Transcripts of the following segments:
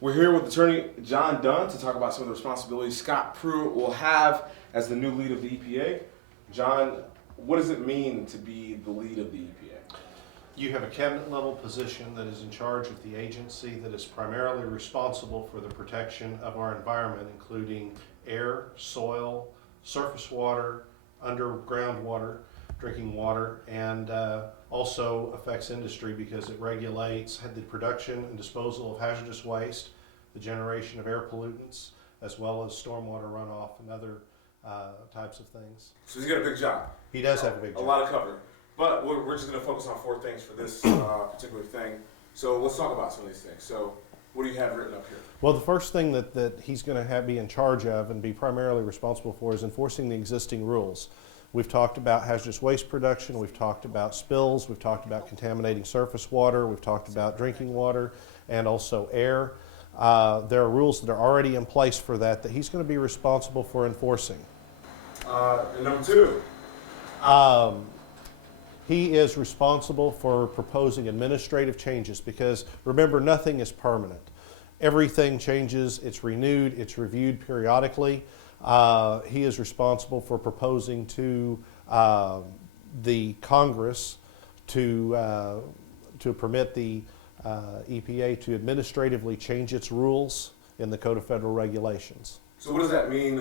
We're here with Attorney John Dunn to talk about some of the responsibilities Scott Pruitt will have as the new lead of the EPA. John, what does it mean to be the lead of the EPA? You have a cabinet level position that is in charge of the agency that is primarily responsible for the protection of our environment, including air, soil, surface water, underground water, drinking water, and also affects industry because it regulates the production and disposal of hazardous waste, the generation of air pollutants, as well as stormwater runoff and other types of things. So he's got a big job. He does have a big job. A lot of cover. But we're just going to focus on 4 things for this particular thing. So let's talk about some of these things. So what do you have written up here? Well, the first thing that he's going to be in charge of and be primarily responsible for is enforcing the existing rules. We've talked about hazardous waste production, we've talked about spills, we've talked about contaminating surface water, we've talked about drinking water, and also air. There are rules that are already in place for that he's going to be responsible for enforcing. And number 2? He is responsible for proposing administrative changes because, remember, nothing is permanent. Everything changes, it's renewed, it's reviewed periodically. He is responsible for proposing to the Congress to permit the EPA to administratively change its rules in the Code of Federal Regulations. So what does that mean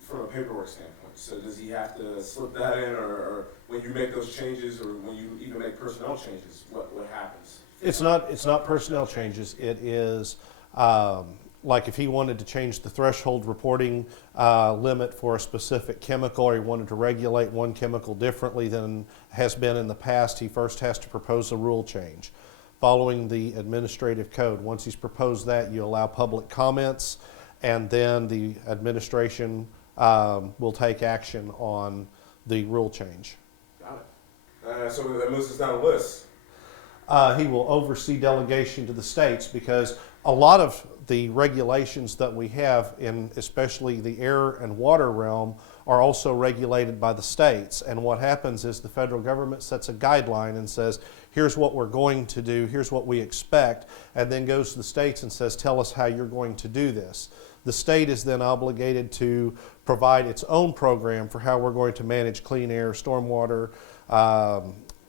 from a paperwork standpoint? So does he have to slip that in, or when you make those changes, or when you even make personnel changes, what happens? It's not personnel changes. It is like if he wanted to change the threshold reporting limit for a specific chemical, or he wanted to regulate one chemical differently than has been in the past, he first has to propose a rule change. Following the administrative code, once he's proposed that, you allow public comments, and then the administration will take action on the rule change. Got it. So that moves us down the list. He will oversee delegation to the states because a lot of the regulations that we have in especially the air and water realm are also regulated by the states. And what happens is the federal government sets a guideline and says, here's what we're going to do, here's what we expect, and then goes to the states and says, tell us how you're going to do this. The state is then obligated to provide its own program for how we're going to manage clean air, stormwater,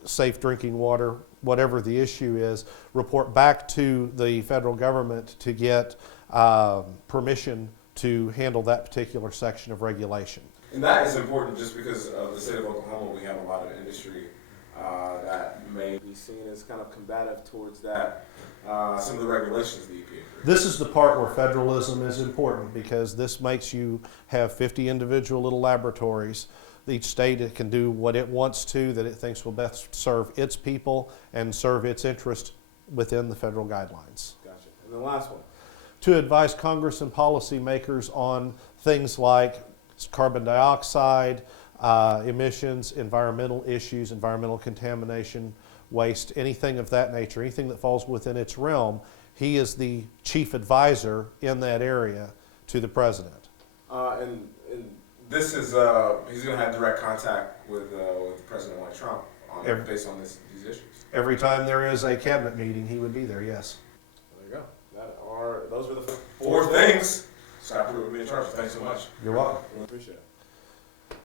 safe drinking water, whatever the issue is, report back to the federal government to get permission to handle that particular section of regulation. And that is important just because of the state of Oklahoma. We have a lot of industry that may be seen as kind of combative towards that, some of the regulations of the EPA. This is the part where federalism is important because this makes you have 50 individual little laboratories. Each state can do what it wants to, that it thinks will best serve its people and serve its interest within the federal guidelines. Gotcha. And the last one? To advise Congress and policymakers on things like carbon dioxide, emissions, environmental issues, environmental contamination, waste, anything of that nature, anything that falls within its realm. He is the chief advisor in that area to the president. And this is, he's going to have direct contact with President-elect Trump based on these issues. Every time there is a cabinet meeting, he would be there, yes. There you go. Those are the 4 things. Scott Pruitt will be in charge. Thanks so much. You're welcome. Really appreciate it.